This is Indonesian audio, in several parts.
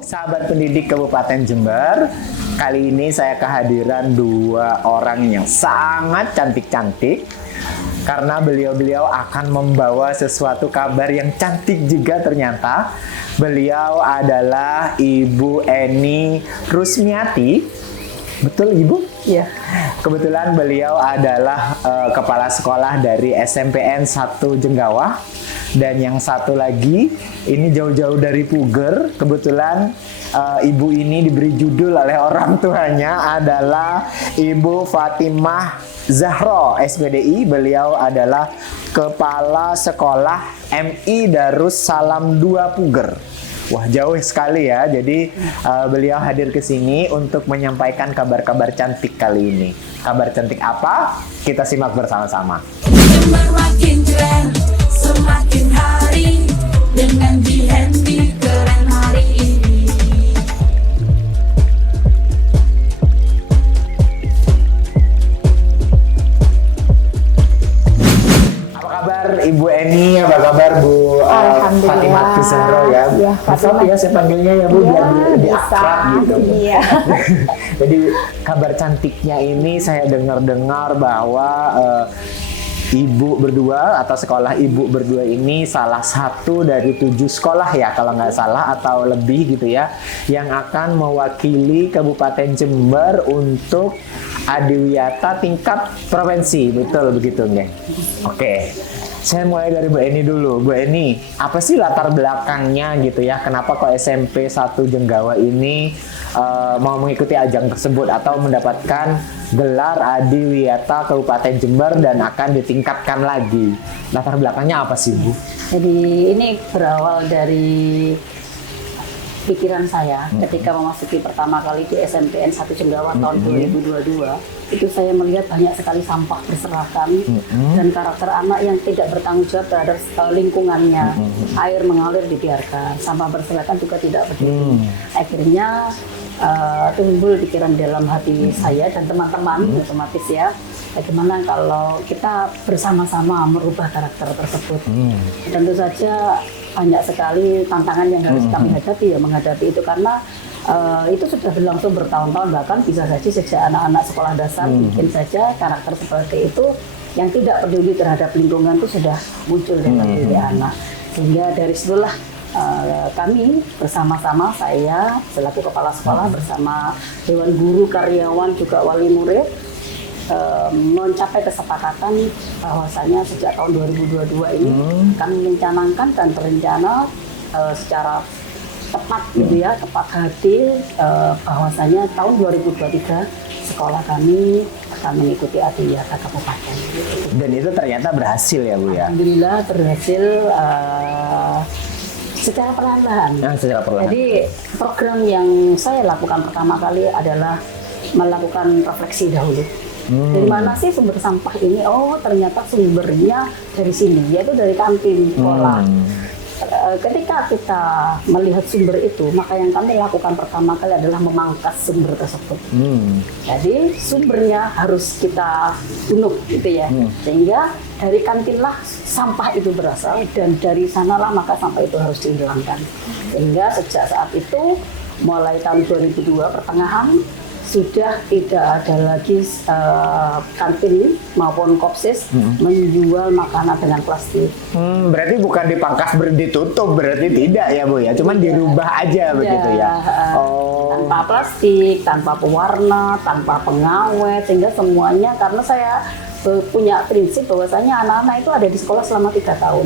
Sahabat pendidik Kabupaten Jember, kali ini saya kehadiran dua orang yang sangat cantik-cantik karena beliau-beliau akan membawa sesuatu kabar yang cantik juga ternyata. Beliau adalah Ibu Eni Rusmiati. Betul Ibu? Iya. Kebetulan beliau adalah kepala sekolah dari SMPN 1 Jenggawah. Dan yang satu lagi, ini jauh-jauh dari Puger. Kebetulan ibu ini diberi judul oleh orang tuanya adalah Ibu Fatimah Zahro SPDI. Beliau adalah Kepala Sekolah MI Darus Salam 2 Puger. Wah, jauh sekali ya. Jadi beliau hadir ke sini untuk menyampaikan kabar-kabar cantik kali ini. Kabar cantik apa? Kita simak bersama-sama. Jember makin keren, semakin hari dengan Handy keren hari ini. Apa kabar Ibu Eni? Apa kabar Bu Fatimah Zahro ya? Ya, Bisa ya saya panggilnya ya Bu, biar lebih akrab gitu. Iya. Jadi kabar cantiknya ini saya dengar-dengar bahwa ibu berdua atau sekolah ibu berdua ini salah satu dari 7 sekolah ya kalau nggak salah atau lebih gitu ya yang akan mewakili Kabupaten Jember untuk adiwiyata tingkat provinsi, betul begitu nggak? Oke. Saya mulai dari Bu Eni dulu. Bu Eni, apa sih latar belakangnya gitu ya? Kenapa kok SMP 1 Jenggawa ini mau mengikuti ajang tersebut atau mendapatkan gelar Adiwiyata Kabupaten Jember dan akan ditingkatkan lagi? Latar belakangnya apa sih Bu? Jadi ini berawal dari pikiran saya ketika memasuki pertama kali di SMPN 1 Jenggawa tahun 2022. Itu saya melihat banyak sekali sampah berserakan dan karakter anak yang tidak bertanggung jawab terhadap lingkungannya. Air mengalir dibiarkan, sampah berserakan juga tidak peduli. Akhirnya timbul pikiran dalam hati saya dan teman-teman otomatis ya, bagaimana kalau kita bersama-sama merubah karakter tersebut. Tentu saja banyak sekali tantangan yang harus kami hadapi ya, menghadapi itu karena itu sudah berlangsung bertahun-tahun, bahkan bisa saja sejak anak-anak sekolah dasar mungkin saja karakter seperti itu yang tidak peduli terhadap lingkungan itu sudah muncul dalam diri anak. Sehingga dari situlah kami bersama-sama, saya selaku kepala sekolah bersama Dewan Guru, karyawan juga wali murid mencapai kesepakatan bahwasanya sejak tahun 2022 ini kami mencanangkan dan berencana secara tepat gitu ya, tepat hati bahwasanya tahun 2023 sekolah kami akan mengikuti Adiwiyata Kabupaten. Dan itu ternyata berhasil ya Bu ya? Alhamdulillah berhasil secara perlahan-lahan. Secara perlahan. Jadi program yang saya lakukan pertama kali adalah melakukan refleksi dahulu. Dari mana sih sumber sampah ini? Oh, ternyata sumbernya dari sini, yaitu dari kantin sekolah. Ketika kita melihat sumber itu, maka yang kami lakukan pertama kali adalah memangkas sumber tersebut. Jadi sumbernya harus kita bunuh gitu ya. Sehingga dari kantinlah sampah itu berasal dan dari sanalah maka sampah itu harus dihilangkan. Sehingga sejak saat itu mulai tahun 2002 pertengahan sudah tidak ada lagi kantin maupun kopsis menjual makanan dengan plastik. Berarti bukan dipangkas ditutup, berarti tidak ya Bu ya, cuman dirubah aja begitu ya. Tanpa plastik, tanpa pewarna, tanpa pengawet, sehingga semuanya, karena saya punya prinsip bahwasanya anak-anak itu ada di sekolah selama 3 tahun.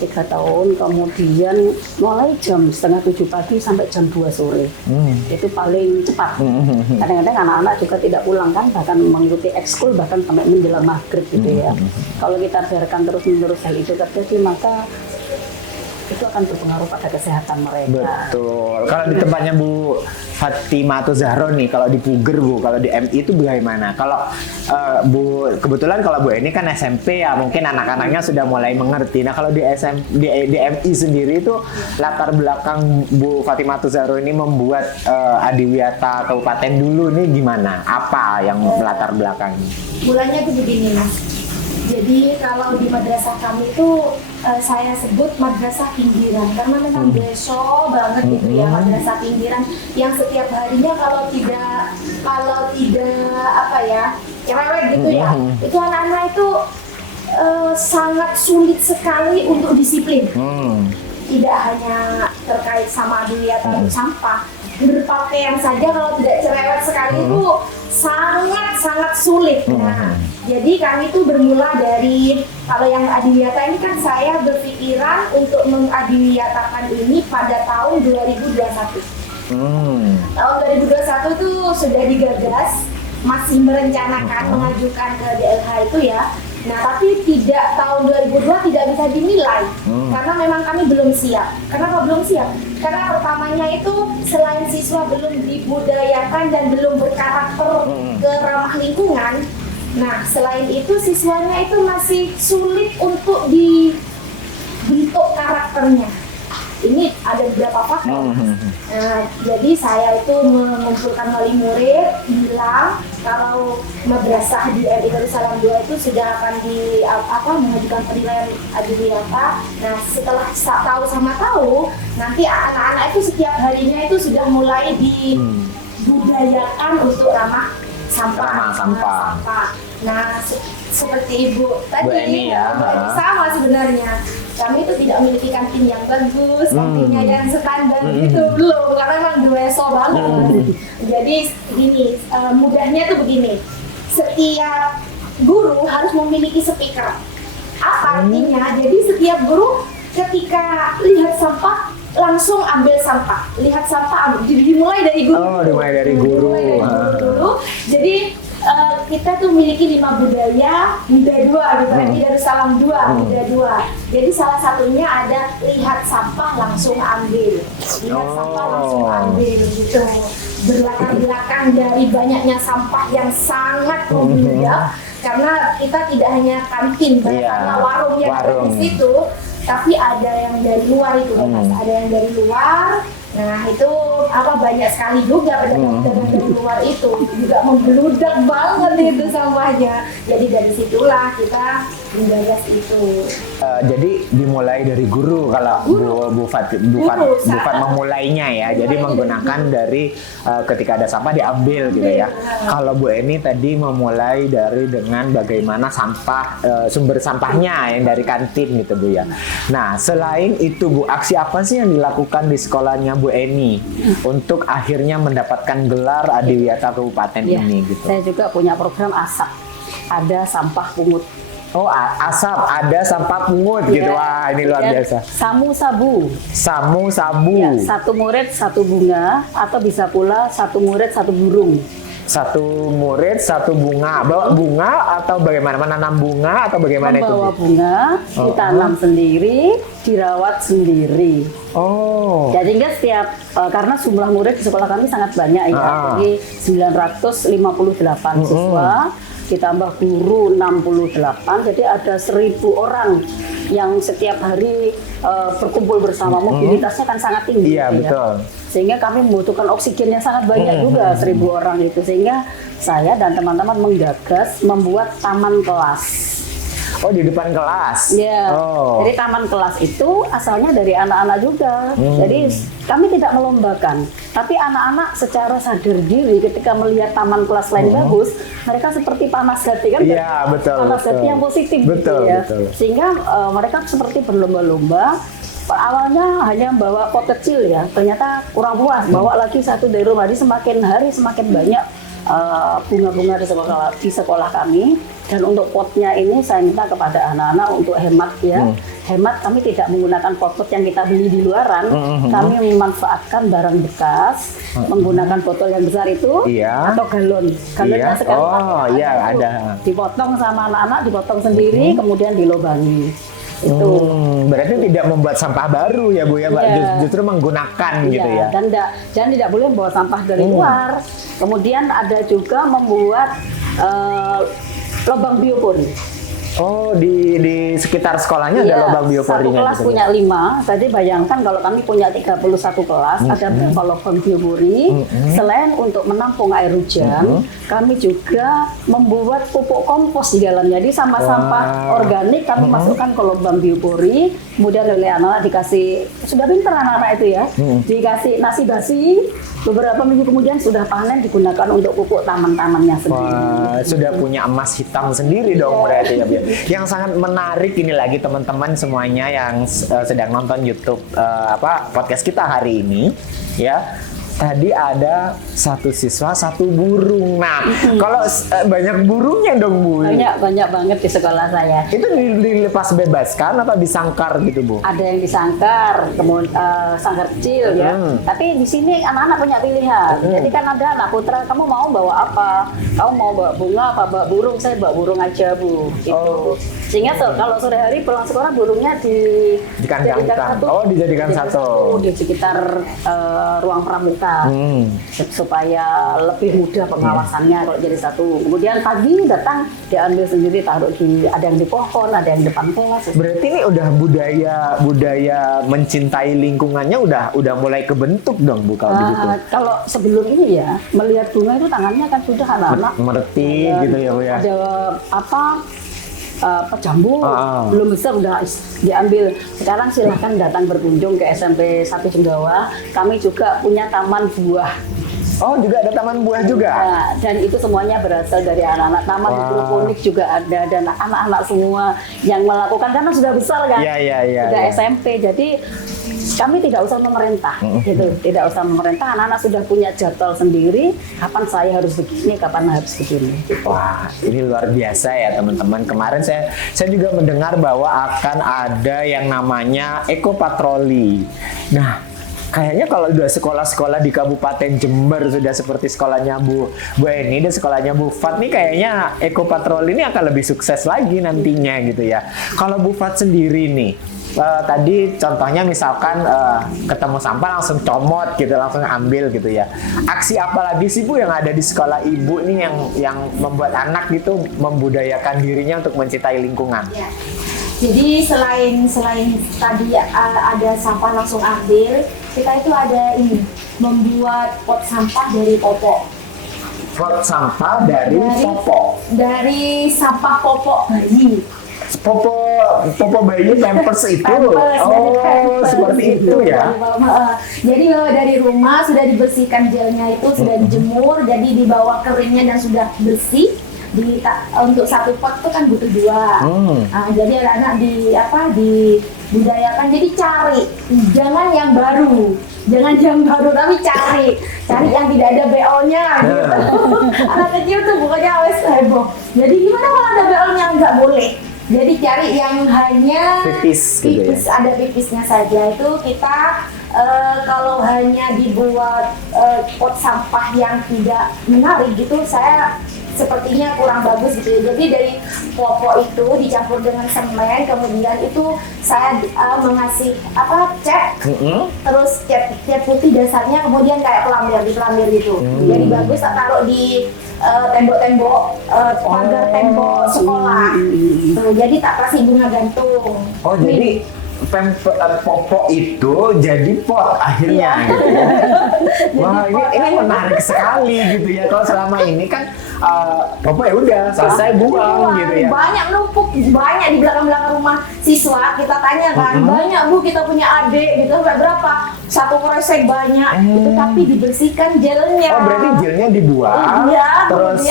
3 tahun, kemudian mulai jam 6:30 pagi sampai jam 2 sore. Itu paling cepat. Kadang-kadang anak-anak juga tidak pulang kan, bahkan mengikuti ekskul bahkan sampai menjelang maghrib gitu ya. Kalau kita biarkan terus-menerus hal itu terjadi, maka itu akan berpengaruh pada kesehatan mereka. Betul. Kalau di tempatnya Bu Fatimah Zahro nih, kalau di Puger Bu, kalau di MI itu bagaimana? Kalau Bu, kebetulan kalau Bu ini kan SMP ya, mungkin anak-anaknya sudah mulai mengerti. Nah kalau di MI sendiri itu latar belakang Bu Fatimah Zahro ini membuat Adiwiyata Kabupaten dulu nih gimana? Apa yang latar belakangnya? Mulanya tuh begini Mas. Jadi kalau di madrasah kami itu saya sebut madrasah pinggiran karena memang deso banget gitu ya, madrasah pinggiran yang setiap harinya kalau tidak apa ya cerewet gitu ya, itu anak-anak itu sangat sulit sekali untuk disiplin. Tidak hanya terkait sama dunia atau sampah, berpakaian saja kalau tidak cerewet sekali itu sangat sulit. Nah, jadi kami tuh bermula dari, kalau yang adiwiyata ini kan saya berpikiran untuk mengadiwiyatakan ini pada tahun 2021. Tahun 2021 itu sudah digagas, masih merencanakan mengajukan ke DLH itu ya. Nah, tapi tahun 2002 tidak bisa dinilai karena memang kami belum siap. Kenapa belum siap? Karena pertamanya itu selain siswa belum dibudayakan dan belum berkarakter ke ramah lingkungan. Nah, selain itu siswanya itu masih sulit untuk dibentuk karakternya. Ini ada beberapa faktor. Nah, jadi saya itu mengumpulkan wali murid, bilang kalau madrasah di MI Darussalam 2 itu sudah akan mengajukan penilaian adiwiyata. Nah, setelah tahu sama tahu, nanti anak-anak itu setiap harinya itu sudah mulai dibudayakan untuk ramah sampah. Nah, seperti Ibu tadi, Bu Eni ya, sama sebenarnya. Kami itu tidak memiliki kantin yang bagus, kantinnya yang standar gitu belum, karena memang dueso banget. Jadi gini, mudahnya tuh begini, setiap guru harus memiliki speaker. Apa artinya? Jadi setiap guru ketika lihat sampah langsung ambil sampah, lihat sampah ambil. Dimulai dari guru. Dimulai dari guru. Dulu. Jadi kita tuh memiliki 5 budaya, Buddha 2 gitu, MI Darussalam 2, Buddha 2. Jadi salah satunya ada lihat sampah langsung ambil, lihat sampah langsung ambil gitu. Berlatar belakang dari banyaknya sampah yang sangat membludak, karena kita tidak hanya kantin, banyaknya warung yang ada di situ, tapi ada yang dari luar itu, ada yang dari luar. Nah, itu banyak sekali juga pedagang-pedagang dari luar itu juga membludak banget itu sampahnya. Jadi dari situlah kita menggagas itu. Jadi dimulai dari guru kalau Bu Fat memulainya ya. Jadi menggunakan dari ketika ada sampah diambil gitu ya. Kalau Bu Eni tadi memulai dengan bagaimana sampah sumber sampahnya yang dari kantin gitu Bu ya. Nah, selain itu Bu, aksi apa sih yang dilakukan di sekolahnya Bu Eni untuk akhirnya mendapatkan gelar Adiwiyata Kabupaten ini gitu? Saya juga punya program ASAP, ada sampah pungut. Oh, asap, ada sampah pungut gitu. Wah, ini luar biasa. Samu sabu. Ya, 1 murid 1 bunga, atau bisa pula 1 murid 1 burung. 1 murid 1 bunga. Bawa bunga atau bagaimana? Menanam bunga atau bagaimana itu? Membawa bunga, ditanam sendiri, dirawat sendiri. Oh. Jadi setiap karena jumlah murid di sekolah kami sangat banyak ya. Jadi 958 siswa. Ditambah guru 68, jadi ada 1000 orang yang setiap hari berkumpul bersama. Mobilitasnya kan sangat tinggi. Iya, betul. Sehingga kami membutuhkan oksigen yang sangat banyak juga, 1000 orang itu. Sehingga saya dan teman-teman menggagas membuat taman kelas. Oh, di depan kelas? Ya, jadi taman kelas itu asalnya dari anak-anak juga. Jadi kami tidak melombakan, tapi anak-anak secara sadar diri ketika melihat taman kelas lain bagus, mereka seperti panas hati kan? Iya, betul. Panas hati yang positif betul, gitu ya. Betul. Sehingga mereka seperti berlomba-lomba. Awalnya hanya bawa pot kecil ya, ternyata kurang puas, bawa lagi 1 dari rumah. Jadi semakin hari semakin banyak bunga-bunga di sekolah kami. Dan untuk potnya ini saya minta kepada anak-anak untuk hemat ya. Hemat, kami tidak menggunakan pot-pot yang kita beli di luaran. Kami memanfaatkan barang bekas, menggunakan botol yang besar itu atau galon. Galonnya sekarang ada. Dipotong sama anak-anak, dipotong sendiri, kemudian dilobangi. Itu berarti tidak membuat sampah baru ya Bu ya, justru menggunakan gitu ya. Dan tidak boleh membawa sampah dari luar. Kemudian ada juga membuat lubang biopori. Oh, di sekitar sekolahnya ada Iya, lubang satu bioporinya kelas gitu. punya 5. Jadi bayangkan kalau kami punya 31 kelas, ada berapa lubang biopori. Selain untuk menampung air hujan, kami juga membuat pupuk kompos di dalamnya. Jadi sampah-sampah organik kami masukkan ke lubang biopori. Kemudian oleh anak-anak dikasih, sudah pintar anak-anak itu ya, dikasih nasi basi. Beberapa minggu kemudian sudah panen, digunakan untuk pupuk taman-tamannya sendiri. Wah, sudah punya emas hitam sendiri dong berarti ya. Bia. Yang sangat menarik ini lagi teman-teman semuanya yang sedang nonton YouTube podcast kita hari ini ya. Tadi ada satu siswa, satu burung. Nah, kalau banyak burungnya dong, Bu. Banyak banget di sekolah saya. Itu dilepas bebaskan atau disangkar gitu, Bu? Ada yang disangkar, kemudian sangkar kecil ya. Tapi di sini anak-anak punya pilihan. Jadi kan ada anak putra, kamu mau bawa apa? Kamu mau bawa bunga apa bawa burung? Saya bawa burung aja, Bu. Gitu. Oh. Sehingga kalau sore hari pulang sekolah burungnya Dikandangkan. Oh, dijadikan satu. di sekitar ruang pramuka. Supaya lebih mudah pengawasannya kalau jadi satu. Kemudian pagi datang diambil sendiri, taruh ada yang di pohon, ada yang di depan kelas. Berarti ini udah budaya mencintai lingkungannya udah mulai kebentuk dong, Bu, kalau begitu. Kalau sebelum ini ya melihat bunga itu tangannya kan sudah anak-anak Mereti gitu ya, Bu ya. ada pejambu belum besar udah diambil. Sekarang silahkan datang berkunjung ke SMP 1 Jenggawa. Kami juga punya taman buah. Oh, juga ada taman buah juga. Nah, dan itu semuanya berasal dari anak-anak. Taman hidroponik juga ada, dan anak-anak semua yang melakukan karena sudah besar kan. Iya. Sudah SMP. Jadi kami tidak usah memerintah, gitu. Tidak usah memerintah. Anak-anak sudah punya jadwal sendiri. Kapan saya harus begini, kapan harus begini. Gitu. Wah, ini luar biasa ya teman-teman. Kemarin saya juga mendengar bahwa akan ada yang namanya Eko Patroli. Nah, kayaknya kalau udah sekolah-sekolah di Kabupaten Jember sudah seperti sekolahnya Bu Eni dan sekolahnya Bu Fat nih, kayaknya Eko Patroli ini akan lebih sukses lagi nantinya gitu ya. Kalau Bu Fat sendiri nih, tadi contohnya misalkan ketemu sampah langsung comot gitu, langsung ambil gitu ya. Aksi apa lagi sih Bu yang ada di sekolah Ibu nih yang membuat anak gitu membudayakan dirinya untuk mencintai lingkungan? Ya. Jadi selain tadi ada sampah langsung ambil, kita itu ada ini membuat pot sampah dari popok. Pot sampah dari popok. Dari sampah popok bayi. Popo bayi pampers itu. Pampers, seperti itu ya. Jadi dari rumah sudah dibersihkan gelnya itu, sudah dijemur, jadi dibawa keringnya dan sudah bersih. Untuk satu pot itu kan butuh 2. Nah, jadi anak-anak dibudayakan, jadi cari, jangan yang baru, tapi cari yang tidak ada BO-nya gitu. Anak kecil tuh bukannya awes heboh. Jadi gimana kalau ada BO-nya? Nggak boleh. Jadi cari yang hanya pipis gitu ya? Ada pipisnya saja. Itu kita kalau hanya dibuat pot sampah yang tidak menarik gitu, saya sepertinya kurang bagus gitu ya. Jadi dari popok itu dicampur dengan semen, kemudian itu saya mengasih cat, terus cat putih dasarnya, kemudian kayak pelamir gitu. Jadi bagus, taruh di tembok-tembok pagar tembok sekolah. Tuh, jadi tak kasih bunga gantung. Oh, jadi popok itu jadi pot akhirnya. Gitu ya. Wah, ini menarik sekali gitu ya. Kalau selama ini kan popok ya udah selesai buang gitu ya. Banyak numpuk, banyak di belakang rumah siswa. Kita tanya kan, banyak Bu, kita punya adik gitu, berapa? Satu kresek banyak itu, tapi dibersihkan gelnya. Oh, berarti gelnya dibuang, terus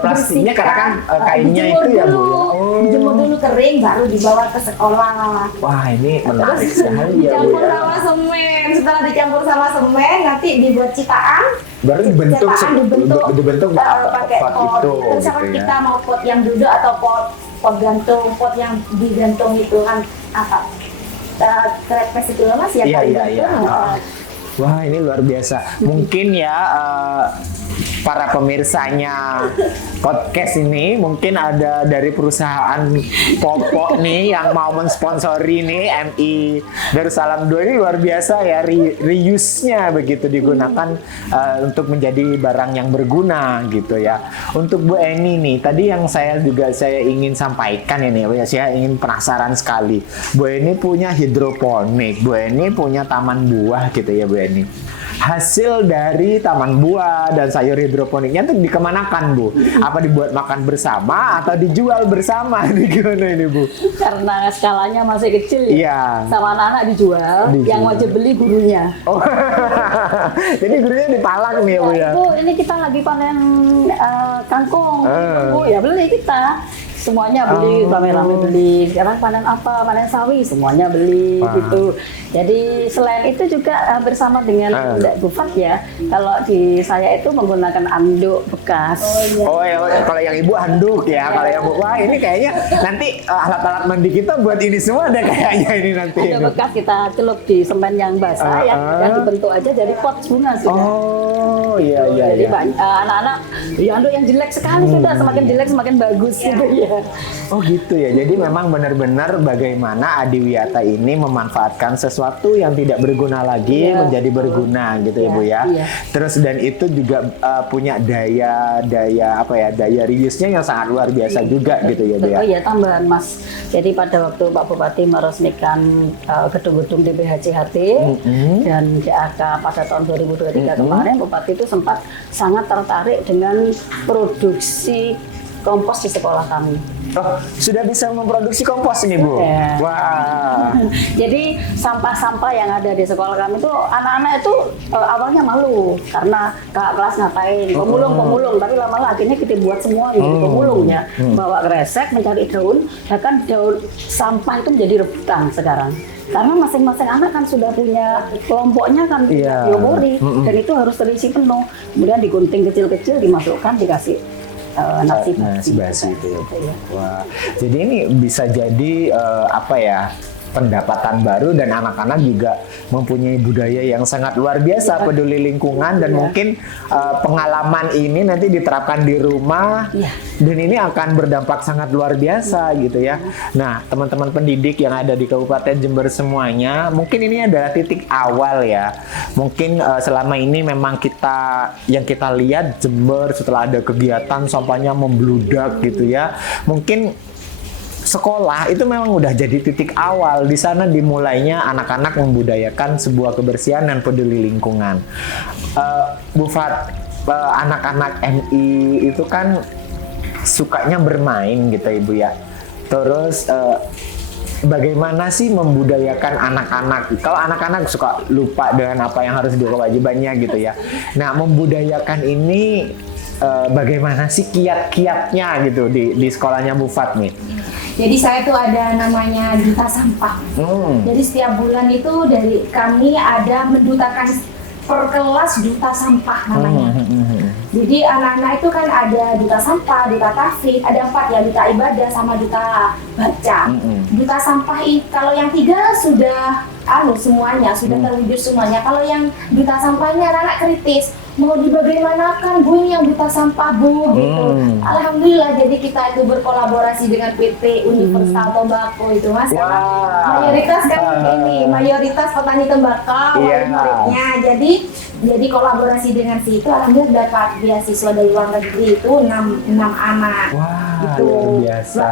plastiknya karena kan kainnya itu ya Bu. Dijemur dulu kering, baru dibawa ke sekolah. Wah, ini menarik sekali ya Bu Dicampur ya. sama semen. Setelah dicampur sama semen, nanti dibuat citaan. Baru dibentuk Pakai pot. itu. Misalkan Gitu ya. kita mau pot yang duduk atau pot gantung, pot yang digantung itu kan apa? Krepes itu Mas ya. Iya. Wah, ini luar biasa. Mungkin ya para pemirsanya podcast ini, mungkin ada dari perusahaan popok nih yang mau mensponsori nih MI Darussalam 2 ini luar biasa ya, reuse-nya begitu digunakan untuk menjadi barang yang berguna gitu ya. Untuk Bu Eni nih, tadi yang saya ingin sampaikan ini, saya ingin penasaran sekali. Bu Eni punya hidroponik, Bu Eni punya taman buah gitu ya Bu Eni. Hasil dari taman buah dan sayur hidroponiknya itu dikemanakan Bu? Apa dibuat makan bersama atau dijual bersama? Ini gimana ini Bu? Karena skalanya masih kecil Iya. sama anak-anak dijual, yang wajib beli gurunya. Oh, jadi gurunya dipalak nih ya Bu ya? Bu, ini kita lagi panen kangkung, Bu, ya beli kita. Semuanya beli, rame-rame beli. Sekarang panen apa? Panen sawi, semuanya beli gitu. Jadi selain itu juga bersama dengan Mbak Bufat ya. Kalau di saya itu menggunakan anduk bekas. Oh ya, kalau yang ibu handuk ya, kalau yang wah ini kayaknya nanti alat-alat mandi kita buat ini semua ada kayaknya ini nanti. Anduk bekas kita celup di semen yang basah yang dibentuk aja jadi pot bunga sudah. Oh iya. Jadi anak-anak ya anduk yang jelek sekali sudah, semakin jelek semakin bagus gitu ya. Oh gitu ya. Jadi memang benar-benar bagaimana Adiwiyata ini memanfaatkan sesuatu yang tidak berguna lagi menjadi berguna gitu ya Bu ya. Iya. Terus dan itu juga punya daya reuse-nya yang sangat luar biasa juga gitu ya Bu ya. Oh iya, tambahan Mas. Jadi pada waktu Pak Bupati meresmikan gedung-gedung DBHCHT dan DAK pada tahun 2023 kemarin, Bupati itu sempat sangat tertarik dengan produksi kompos di sekolah kami. Oh, sudah bisa memproduksi kompos ini Bu? Ya. Wah. Jadi sampah-sampah yang ada di sekolah kami itu anak-anak itu awalnya malu karena kakak kelas ngapain pemulung, tapi lama-lama akhirnya kita buat semua menjadi pemulung ya. Bawa kresek mencari daun, bahkan daun sampah itu menjadi rebutan sekarang. Karena masing-masing anak kan sudah punya kelompoknya kan diomori dan itu harus terisi penuh. Kemudian digunting kecil-kecil, dimasukkan, dikasih nasi basi itu ya. Wah, jadi ini bisa jadi pendapatan baru dan anak-anak juga mempunyai budaya yang sangat luar biasa, peduli lingkungan dan mungkin pengalaman ini nanti diterapkan di rumah dan ini akan berdampak sangat luar biasa gitu ya. Nah, teman-teman pendidik yang ada di Kabupaten Jember semuanya, mungkin ini adalah titik awal ya. Mungkin selama ini memang kita lihat Jember setelah ada kegiatan sampahnya membludak gitu ya. Mungkin sekolah itu memang udah jadi titik awal. Di sana dimulainya anak-anak membudayakan sebuah kebersihan dan peduli lingkungan. Bu Fat, anak-anak MI itu kan sukanya bermain gitu Ibu ya. Terus bagaimana sih membudayakan anak-anak? Kalau anak-anak suka lupa dengan apa yang harus kewajibannya gitu ya. Nah, membudayakan ini bagaimana sih kiat-kiatnya gitu di sekolahnya Bu Fat nih? Jadi saya tuh ada namanya duta sampah. Jadi setiap bulan itu dari kami ada mendutakan per kelas duta sampah namanya. Jadi anak-anak itu kan ada duta sampah, duta tahfidz, ada 4 ya, duta ibadah sama duta baca. Duta sampah kalau yang 3 sudah semuanya sudah terwujud semuanya. Kalau yang duta sampahnya anak kritis, mau dibagaimanakan Bu ini yang duta sampah Bu gitu. Alhamdulillah jadi kita itu berkolaborasi dengan PT Universal Tobacco itu Mas. Karena mayoritas kan mayoritas petani tembakau murid-muridnya. Jadi kolaborasi dengan situ alhamdulillah dapat beasiswa dari luar negeri itu 6 anak. Wah, gitu. luar biasa.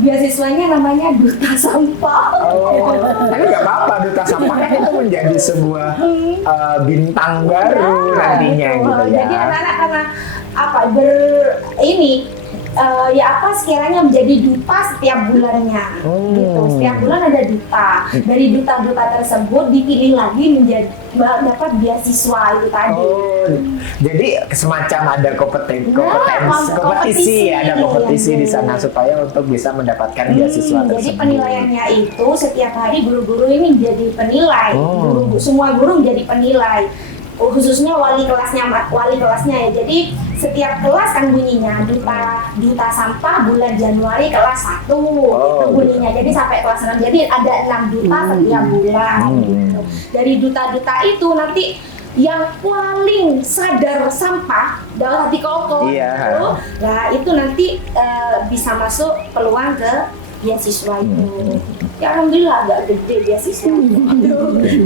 Beasiswanya namanya duta sampah. Tapi nggak apa-apa, duta sampah kan itu menjadi sebuah bintang baru nantinya gitu ya. Jadi anak-anak karena sekiranya menjadi duta setiap bulannya gitu. Setiap bulan ada duta. Dari duta-duta tersebut dipilih lagi menjadi dapat beasiswa itu tadi. Jadi semacam ada kompetisi ada kompetisi di sana supaya untuk bisa mendapatkan beasiswa tersebut. Jadi penilaiannya itu setiap hari guru-guru ini menjadi penilai. Semua guru menjadi penilai. Khususnya wali kelasnya ya. Jadi setiap kelas kan bunyinya duta sampah bulan Januari kelas 1 itu bunyinya. Jadi sampai kelas 6. Jadi ada 6 duta setiap bulan gitu. Dari duta-duta itu nanti yang paling sadar sampah dalam hati koko Iya. gitu. Nah itu nanti bisa masuk peluang ke beasiswa itu. Ya alhamdulillah agak gede beasiswa itu.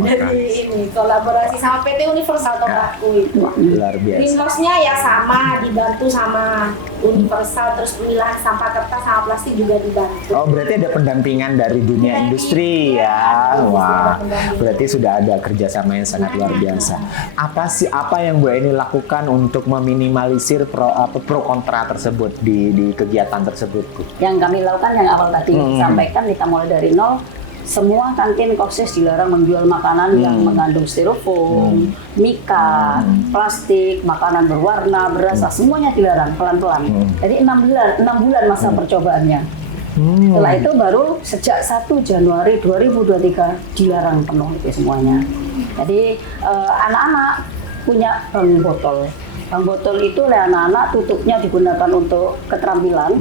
Dari ini kolaborasi sama PT Universal Tobacco itu. Luar biasa. Greenhouse-nya ya sama, dibantu sama Universal, terus pemilahan sampah kertas sama plastik juga dibantu. Oh, berarti ada pendampingan dari dunia industri ya. Wah, berarti sudah ada kerjasama yang sangat luar biasa. Apa yang Bu Eni lakukan untuk meminimalisir pro kontra tersebut di kegiatan tersebut, Bu? Yang kami lakukan yang awal tadi sampaikan, kita mulai dari nol. Semua kantin koksis dilarang menjual makanan yang mengandung styrofoam, mika, plastik, makanan berwarna, berasa, semuanya dilarang pelan-pelan. Jadi 6 bulan masa percobaannya. Setelah itu baru sejak 1 Januari 2023 dilarang penuh itu semuanya. Jadi anak-anak punya bank botol. Bank botol itu oleh anak-anak tutupnya digunakan untuk keterampilan,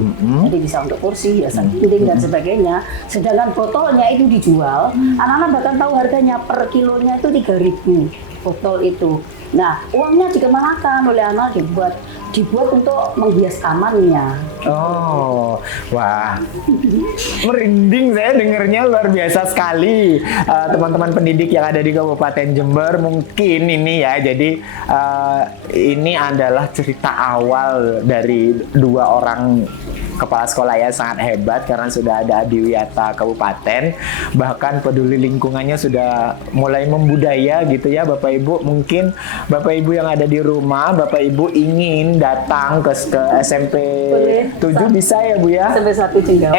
jadi bisa untuk kursi, hiasan dinding dan sebagainya. Sedangkan botolnya itu dijual, anak-anak bahkan tahu harganya per kilonya itu 3.000 botol itu. Nah, uangnya dikemanakan oleh anak dibuat untuk menghias tamannya. Oh, wah, merinding saya dengernya, luar biasa sekali. Teman-teman pendidik yang ada di Kabupaten Jember mungkin ini ya, jadi ini adalah cerita awal dari 2 orang kepala sekolah yang sangat hebat karena sudah ada Adiwiyata Kabupaten, bahkan peduli lingkungannya sudah mulai membudaya gitu ya Bapak Ibu. Mungkin Bapak Ibu yang ada di rumah, Bapak Ibu ingin datang ke SMP 7 bisa ya Bu ya? SMP 1 Jenggawa.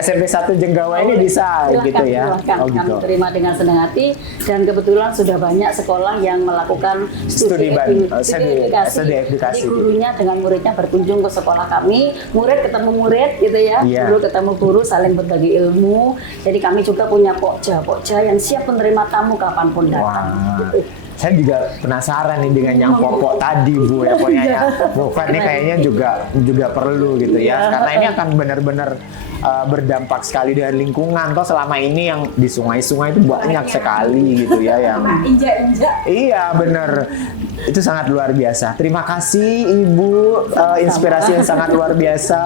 SMP 1 Jenggawa ini bisa Silahkan, gitu ya. silahkan. Oh gitu. Kami terima dengan senang hati, dan kebetulan sudah banyak sekolah yang melakukan Studi edukasi. Jadi gurunya dengan muridnya berkunjung ke sekolah kami, murid ketemu murid gitu ya, Iya. guru ketemu guru, saling berbagi ilmu. Jadi kami juga punya pokja yang siap menerima tamu kapanpun datang. Wah. Gitu. Saya juga penasaran nih dengan yang popok tadi Bu ya, pokoknya ya. Bukan ini kayaknya juga perlu gitu ya. Karena ini akan benar-benar berdampak sekali dari lingkungan. Toh selama ini yang di sungai-sungai itu banyak sekali gitu ya yang Injak-injak. iya bener, itu sangat luar biasa. Terima kasih Ibu, inspirasi yang sangat luar biasa,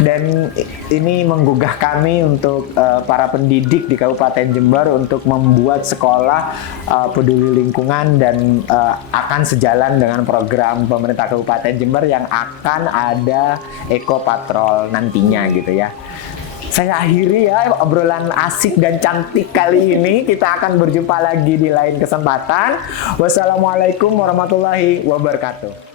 dan ini menggugah kami untuk para pendidik di Kabupaten Jember untuk membuat sekolah peduli lingkungan dan akan sejalan dengan program pemerintah Kabupaten Jember yang akan ada Eco Patrol nantinya gitu ya. Saya akhiri ya obrolan asik dan cantik kali ini. Kita akan berjumpa lagi di lain kesempatan. Wassalamualaikum warahmatullahi wabarakatuh.